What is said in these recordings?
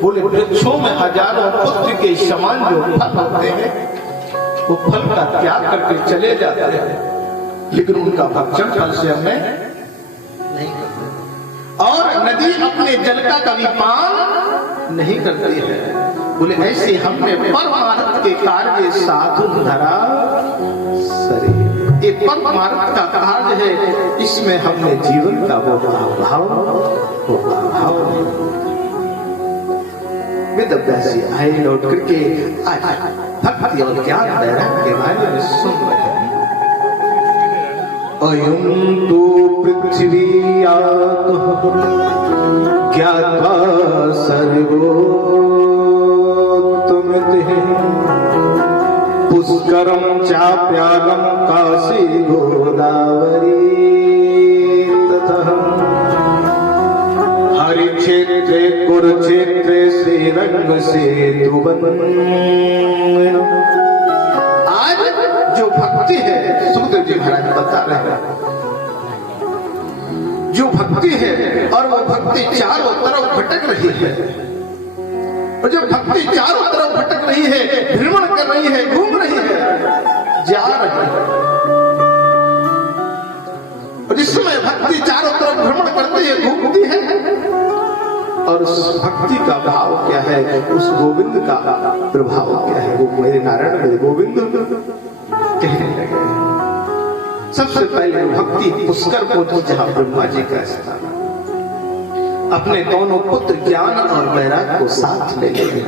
बोले वृक्षों में हजारों पुत्र के समान जो फल होते हैं वो फल का त्याग करके चले जाते हैं, लेकिन उनका भक्षण फल से हमें नहीं करते। और नदी अपने जल का कभी पान नहीं करती है। बोले ऐसे हमने परमार्थ के कार्य साधु धरा शरीर। ये परमार्थ का कार्य है, इसमें हमने जीवन का वो अभाव वेदव्यासी आए लौट करके आज भक्ति और ज्ञान वैराग्य के बारे में सुन रहे हैं। अयं तो पृथ्वी ज्ञात्वा सर्वोत्तमते पुष्करं चाप्यागं काशी गोदावरी तथा हरिक्षेत्रे कुरुक्षेत्रे श्रीरंग सेतु आज जो भक्ति है, सुखदेव जी महाराज बता रहे हैं, जो भक्ति है और वो भक्ति चारों तरफ भटक रही है, और जब भक्ति चारों तरफ भटक रही है, भ्रमण कर रही है, घूम रही है, जा रही है, और जिस समय भक्ति चारों तरफ भ्रमण करती है, घूमती है, और उस भक्ति का भाव क्या है, उस गोविंद का प्रभाव क्या है, वो मेरे नारायण मेरे गोविंद कहने लगे। सबसे पहले भक्ति पुष्कर को, जहां ब्रह्मा जी का स्थान, अपने दोनों पुत्र ज्ञान और वैराग को साथ ले लिए,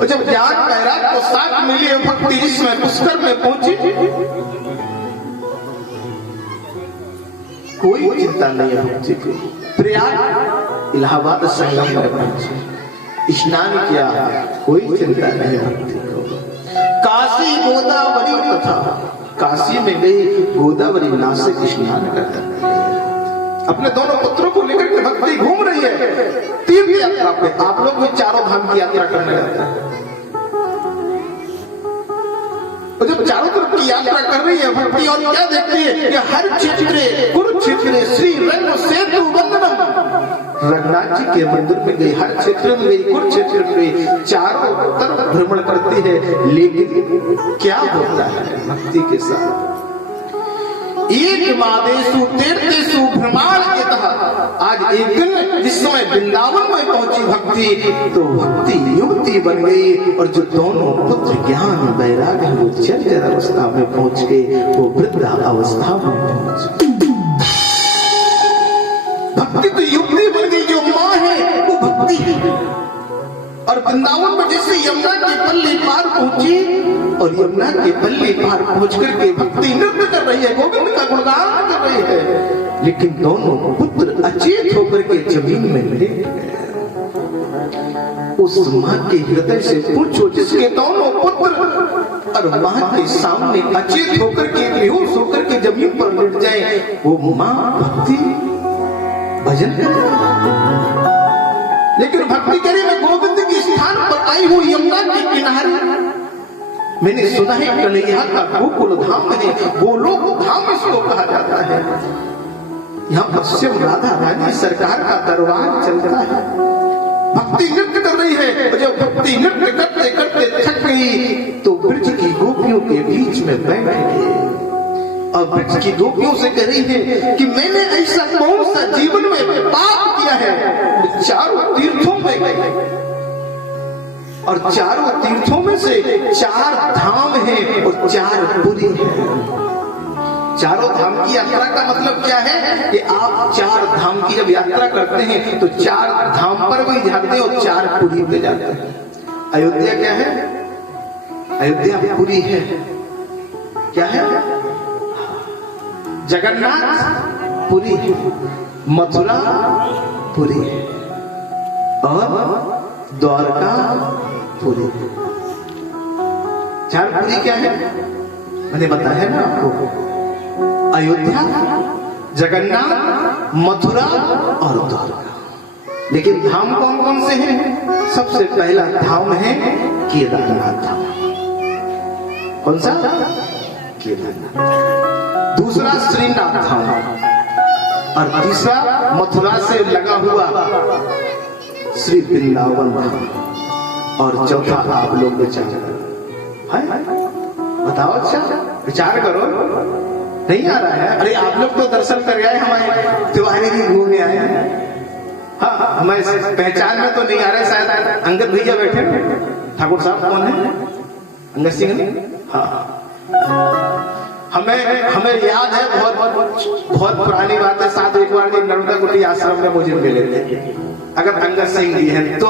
और जब ज्ञान वैराग को साथ मिली भक्ति जिसमें पुष्कर में पहुंची, कोई चिंता नहीं है भक्ति को। प्रयाग इलाहाबाद संगम में पहुंचे, स्नान किया, कोई चिंता नहीं भक्ति को। काशी गोदावरी तथा काशी में गई, गोदावरी नासिक स्नान करता अपने दोनों पुत्रों को लेकर के भक्ति घूम रही है तीर्थ यात्रा पे। आप लोग भी चारों धाम की यात्रा करने लगते हैं, और जब चारों तरफ की यात्रा कर रही है भक्ति, और क्या देखती है कि हर क्षेत्र कुरुक्षेत्र श्री रंग सेतु वंदनम, रघुनाथ जी के मंदिर में गई, हर क्षेत्र में गई, कुरुक्षेत्र में गई, चारों तरफ भ्रमण करती है, लेकिन क्या होता है भक्ति के साथ? एक मादेशु तीर्थेषु भ्रमण के तहत आज एक दिन जिस समय वृंदावन में पहुंची भक्ति, तो भक्ति युवती बन गई, और जो दोनों पुत्र ज्ञान वैराग है वो चल अवस्था में पहुंच गए, वो वृद्धा अवस्था में पहुंच गए। भक्ति तो युवती बन गई, जो माँ है वो भक्ति है। और वृंदावन में जैसे यमुना के पल्ली पार पहुंची, और यमुना के पल्ली पार पहुंच करके भक्ति नृत्य कर रही है, गोविंद का गुणगान कर रही है, लेकिन दोनों पुत्र अचेत होकर के जमीन में लेट गए। उस माँ के हृदय से पूछो जिसके दोनों पुत्र और माँ के सामने अचेत होकर के, बेहोश होकर के जमीन पर लेट जाए, वो माँ भक्ति भजन कर, लेकिन भक्ति करी में गोविंद के स्थान पर आई हूँ यमुना के किनारे। मैंने सुना है कन्हैया का गोकुल धाम है, गोलोक धाम इसको कहा जाता है। यहाँ पश्चिम राधा रानी सरकार का दरबार चलता है। भक्ति नृत्य कर रही है, और जब भक्ति नृत्य करते करते थक गई, तो ब्रज की गोपियों के बीच में बैठ गई, और ब्रज की गोपियों से कह रही है कि मैंने ऐसा कौन सा जीवन में पाप किया है, चारों तीर्थों में गए, और चारों तीर्थों में से 4 धाम हैं और 4 पुरी हैं। चारों धाम की यात्रा का मतलब क्या है कि आप चार धाम की जब यात्रा करते हैं तो चार धाम पर भी जाते हैं और चार पुरी पे जाते हैं। अयोध्या क्या है? अयोध्या पुरी है। क्या है? जगन्नाथ पुरी है, मथुरा पुरी है और द्वारका पुरी है। चार पुरी क्या है? मैंने बताया ना आपको, अयोध्या, जगन्नाथ, मथुरा और द्वारका। लेकिन धाम कौन कौन से हैं? सबसे पहला धाम है केदारनाथ धाम। कौन सा? केदारनाथ। दूसरा श्रीनाथ धाम और तीसरा मथुरा से लगा हुआ श्री वृंदावन धाम और चौथा आप लोग विचार करो। है? बताओ, अच्छा विचार करो। नहीं आ रहा है? अरे आप लोग तो दर्शन कर आए, हमारे तिवारी भी घूमने आए हैं। हाँ, हमारे पहचान में तो नहीं आ रहे। शायद अंगद भैया बैठे, ठाकुर साहब कौन है? अंगद सिंह। हाँ, हमें याद है, बहुत पुरानी बात है। साथ एक बार जी नर्मदा कुटी आश्रम में मुझे मिले थे। अगर अंगद सिंह जी हैं तो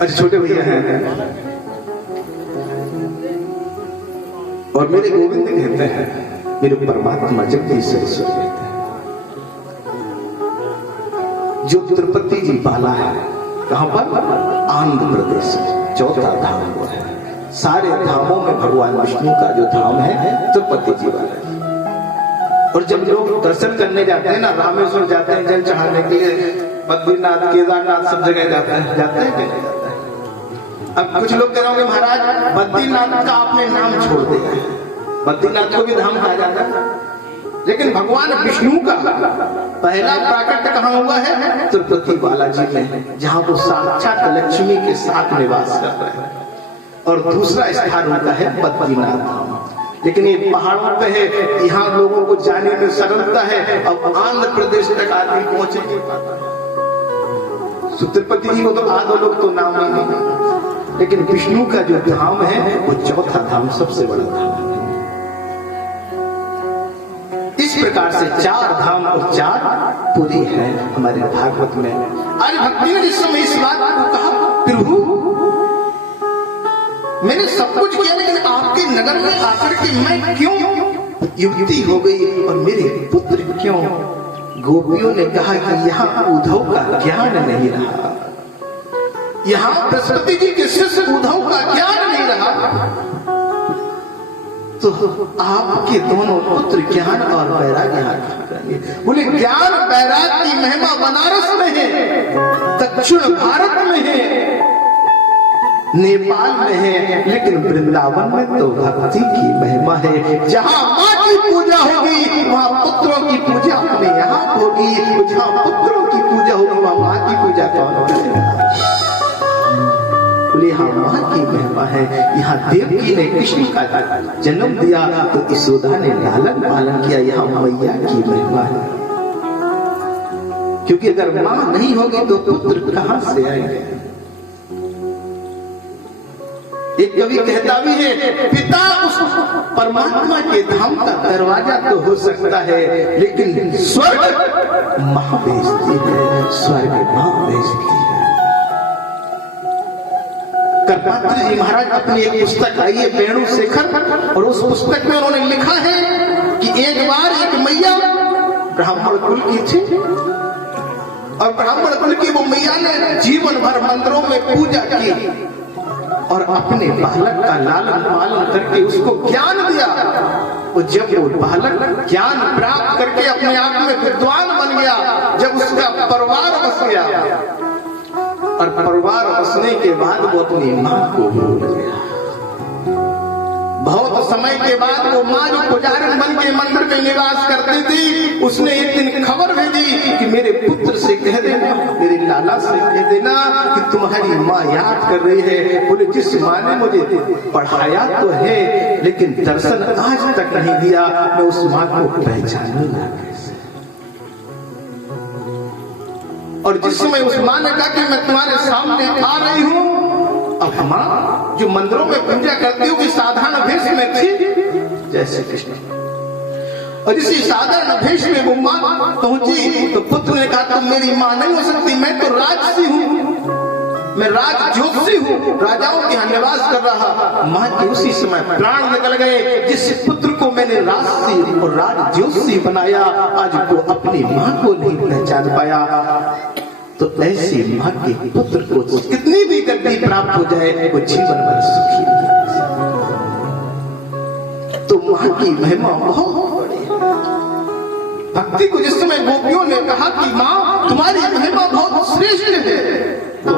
अच्छा छोटे भैया हैं। और मेरे गोविंद कहते हैं, मेरे परमात्मा जगदीश सरस्वती कहते हैं, जो तिरुपति जी बाला है, कहां पर? आंध्र प्रदेश में चौथा धाम वो है। सारे धामों में भगवान विष्णु का जो धाम है तिरुपति जी वाला है। और जब लोग दर्शन करने जाते हैं ना, रामेश्वर जाते हैं जल चढ़ाने के लिए, बद्रीनाथ, केदारनाथ सब जगह जाते हैं। अब कुछ लोग कह रहे होंगे महाराज बद्रीनाथ का आपने नाम छोड़ दिया है, बद्रीनाथ को भी धाम कहा जाता है। लेकिन भगवान विष्णु का पहला प्राकट्य कहाँ हुआ है? तिरुपति बालाजी में, जहाँ वो साक्षात लक्ष्मी के साथ निवास कर रहे हैं। और दूसरा स्थान उनका है बद्रीनाथ धाम। लेकिन ये पहाड़ों पे है, यहाँ लोगों को जाने में सरलता है। अब आंध्र प्रदेश तक आदमी पहुंचे नहीं पाता है। तिरुपति जी को तो आधो लोग तो नाम ही नहीं, लेकिन विष्णु का जो धाम है वो चौथा धाम, सबसे बड़ा धाम है। इस प्रकार से चार धाम और चार पुरी है हमारे भागवत में। आज भक्ति ने जिस समय इस बात को कहा, प्रभु मैंने सब कुछ किया, लेकिन आपके नगर में आकर के मैं क्यों युक्ति हो गई और मेरे पुत्र क्यों? गोपियों ने कहा कि यहाँ उद्धव का ज्ञान नहीं रहा, यहाँ बृहस्पति जी के शिष्य उद्धव का ज्ञान नहीं रहा, तो आपके दोनों पुत्र ज्ञान और वैराग्य यहाँ करेंगे। बोले ज्ञान वैराग्य की महिमा बनारस में है, दक्षिण भारत में है, नेपाल में है, लेकिन वृंदावन में तो भक्ति की महिमा है। जहाँ माँ की पूजा होगी वहाँ पुत्रों की पूजा अपने यहाँ होगी, जहाँ पुत्रों की पूजा होगी वहाँ माँ की पूजा कौन करेगा? बोले हाँ, माँ की महिमा है। यहाँ देवकी ने कृष्ण का जन्म दिया तो यशोदा ने लालन पालन किया, यहाँ मैया की महिमा है। क्योंकि अगर माँ नहीं होगी तो पुत्र कहाँ से आएंगे? एक कवि कहता भी है, पिता उस परमात्मा के धाम का दरवाजा तो हो सकता है, लेकिन स्वर्ग माँ भेजती है, स्वर्ग माँ भेजती है। करपात्री जी महाराज अपनी एक पुस्तक आई है वेणु शेखर, और उस पुस्तक में उन्होंने लिखा है कि एक बार एक मैया ब्राह्मण कुल की थी, और ब्राह्मण कुल की वो मैया ने जीवन भर मंदिरों में पूजा की और अपने बालक का लालन पालन करके उसको ज्ञान दिया। और जब वो बालक ज्ञान प्राप्त करके अपने आप में विद्वान बन गया, जब उसका परिवार बस गया, और परिवार बसने के बाद वो अपनी माँ को भूल गया। बहुत समय के बाद वो माँ जो पुजारी बन के मंदिर में निवास करती थी, उसने एक दिन खबर भेजी कि मेरे पुत्र से कह देना, मेरे लाला से कह देना कि तुम्हारी माँ याद कर रही है। बोले जिस माँ ने मुझे पढ़ाया तो है, लेकिन दर्शन आज तक नहीं दिया, मैं उस माँ को पहचानूंगा कैसे? और जिस समय उस माँ ने कहा कि मैं तुम्हारे सामने आ रही हूँ, अब माँ जो मंदिरों में पूजा करती हो कि साधारण भेष में थी, जय श्री कृष्ण। और इसी साधारण भेष में वो मां पहुंची तो पुत्र ने कहा तुम मेरी मां नहीं हो सकती, मैं तो राजसी हूं, मैं राज ज्योतिषी हूँ, राजाओं के यहाँ निवास कर रहा। माँ के उसी समय प्राण निकल गए। जिस पुत्र को मैंने राजसी और राज ज्योतिषी बनाया, आज वो अपनी माँ को नहीं पहचान पाया। तो ऐसी माँ के पुत्र को कितनी भी गद्दी प्राप्त हो जाए, वो जीवन भर सुखी नहीं। तो माँ की महिमा बहुत बड़ी है। भक्ति को जिस समय गोपियों ने कहा कि माँ तुम्हारी महिमा बहुत श्रेष्ठ है, तो